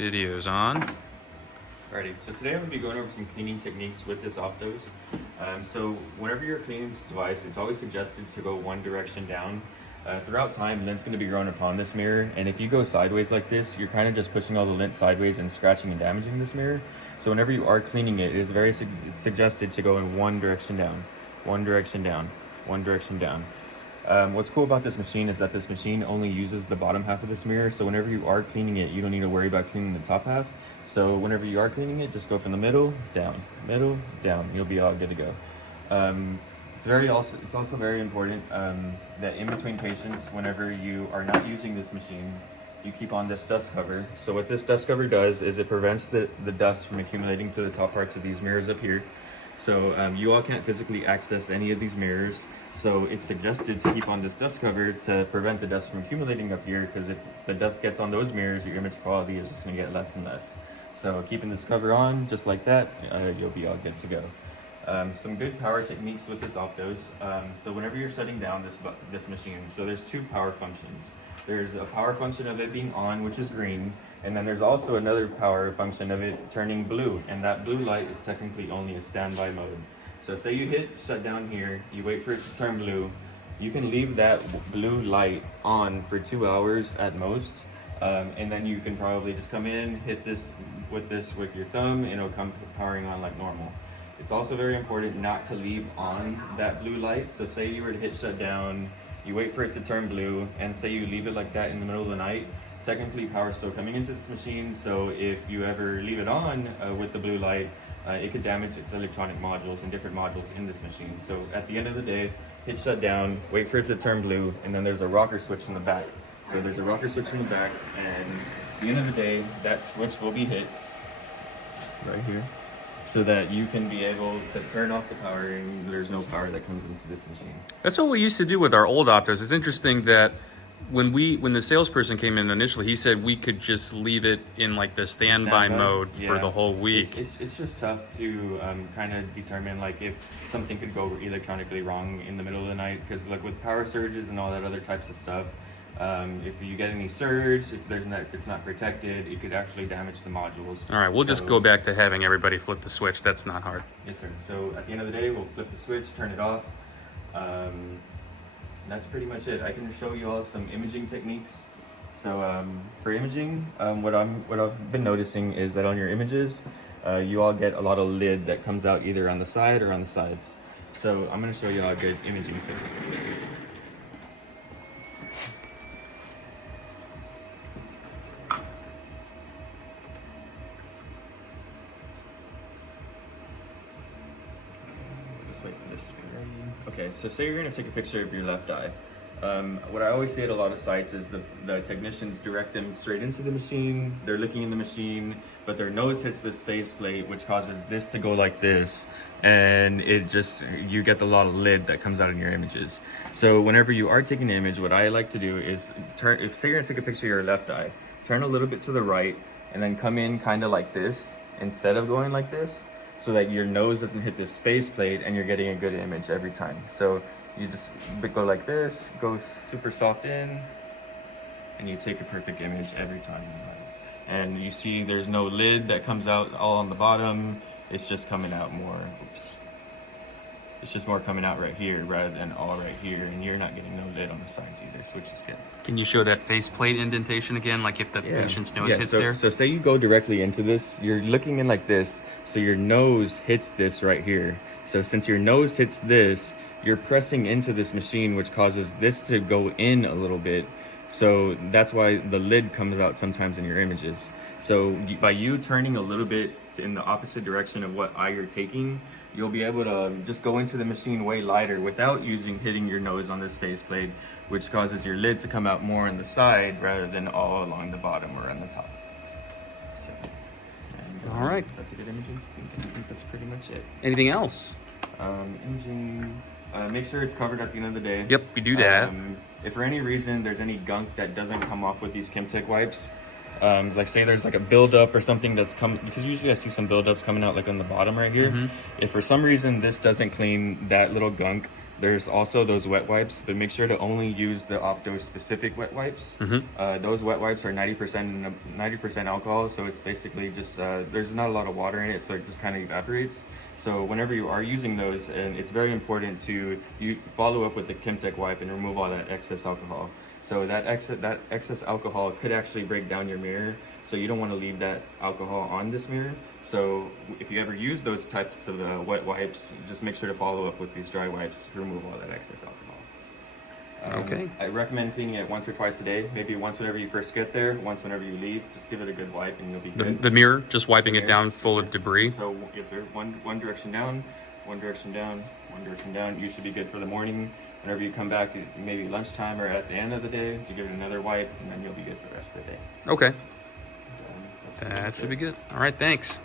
Video's on. Alrighty, so today I'm going to be going over some cleaning techniques with this Optos. So whenever you're cleaning this device, it's always suggested to go one direction down. Throughout time, lint's going to be growing upon this mirror, and if you go sideways like this, you're kind of just pushing all the lint sideways and scratching and damaging this mirror. So whenever you are cleaning it, it is very it's suggested to go in one direction down, one direction down, one direction down. What's cool about this machine is that this machine only uses the bottom half of this mirror, so whenever you are cleaning it, you don't need to worry about cleaning the top half. So whenever you are cleaning it, just go from the middle, down, you'll be all good to go. It's also very important that in between patients, whenever you are not using this machine, you keep on this dust cover. So what this dust cover does is it prevents the dust from accumulating to the top parts of these mirrors up here. So you all can't physically access any of these mirrors, so it's suggested to keep on this dust cover to prevent the dust from accumulating up here, because if the dust gets on those mirrors, your image quality is just going to get less and less. So keeping this cover on just like that, you'll be all good to go. Some good power techniques with this Optos. So whenever you're shutting down this machine, so there's two power functions. There's a power function of it being on, which is green, and then there's also another power function of it turning blue, and that blue light is technically only a standby mode. So say you hit shut down here, you wait for it to turn blue, you can leave that blue light on for 2 hours at most, and then you can probably just come in, hit this with your thumb, and it'll come powering on like normal. It's also very important not to leave on that blue light. So say you were to hit shut down, you wait for it to turn blue, and say you leave it like that in the middle of the night, technically power is still coming into this machine, so if you ever leave it on with the blue light, it could damage its electronic modules and different modules in this machine. So at the end of the day, hit shut down, wait for it to turn blue, and then there's a rocker switch in the back. So there's a rocker switch in the back, and at the end of the day, that switch will be hit right here, so that you can be able to turn off the power and there's no power that comes into this machine. That's what we used to do with our old Optos. It's interesting that when the salesperson came in initially, he said we could just leave it in like the standby mode for the whole week. It's just tough to kind of determine like if something could go electronically wrong in the middle of the night, because like with power surges and all that other types of stuff, if you get any surge, if it's not protected, it could actually damage the modules. All right, we'll just go back to having everybody flip the switch. That's not hard. Yes, sir. So at the end of the day, we'll flip the switch, turn it off. That's pretty much it. I can show you all some imaging techniques. So for imaging, what I've been noticing is that on your images, you all get a lot of lid that comes out either on the side or on the sides. So I'm going to show you all a good imaging technique. Wait for this to be ready. Okay, so say you're going to take a picture of your left eye. What I always say at a lot of sites is the technicians direct them straight into the machine. They're looking in the machine, but their nose hits this faceplate, which causes this to go like this, and you get a lot of lid that comes out in your images. So whenever you are taking an image, what I like to do is say you're going to take a picture of your left eye, turn a little bit to the right, and then come in kind of like this instead of going like this, so that your nose doesn't hit this faceplate and you're getting a good image every time. So you just go like this, go super soft in, and you take a perfect image every time. And you see there's no lid that comes out all on the bottom. It's just coming out more, it's just more coming out right here rather than all right here, and you're not getting no lid on the sides either, so which is good. Can you show that faceplate indentation again, like if the patient's nose hits there? So say you go directly into this, you're looking in like this, so your nose hits this right here. So since your nose hits this, you're pressing into this machine, which causes this to go in a little bit. So that's why the lid comes out sometimes in your images. So by you turning a little bit in the opposite direction of what eye you're taking, you'll be able to just go into the machine way lighter without hitting your nose on this faceplate, which causes your lid to come out more on the side rather than all along the bottom or on the top. So, all right. That's a good imaging technique. I think that's pretty much it. Anything else? Imaging, make sure it's covered at the end of the day. Yep, we do that. If for any reason there's any gunk that doesn't come off with these Kimtech wipes, like say there's like a buildup or something that's come, because usually I see some buildups coming out like on the bottom right here. If for some reason this doesn't clean that little gunk, There's also those wet wipes, but make sure to only use the Optos specific wet wipes. Those wet wipes are 90% alcohol, so it's basically just there's not a lot of water in it, so it just kind of evaporates. So whenever you are using those, and it's very important to follow up with the Chemtech wipe and remove all that excess alcohol. So that excess alcohol could actually break down your mirror, so you don't want to leave that alcohol on this mirror. So if you ever use those types of wet wipes, just make sure to follow up with these dry wipes to remove all that excess alcohol. Okay. I recommend cleaning it once or twice a day. Maybe once whenever you first get there, once whenever you leave. Just give it a good wipe and you'll be good. The mirror, just wiping it down full of debris. So yes, sir. One direction down, one direction down, one direction down. You should be good for the morning. Whenever you come back, maybe lunchtime or at the end of the day, you give it another wipe, and then you'll be good for the rest of the day. Okay. That's That should be good. All right, thanks.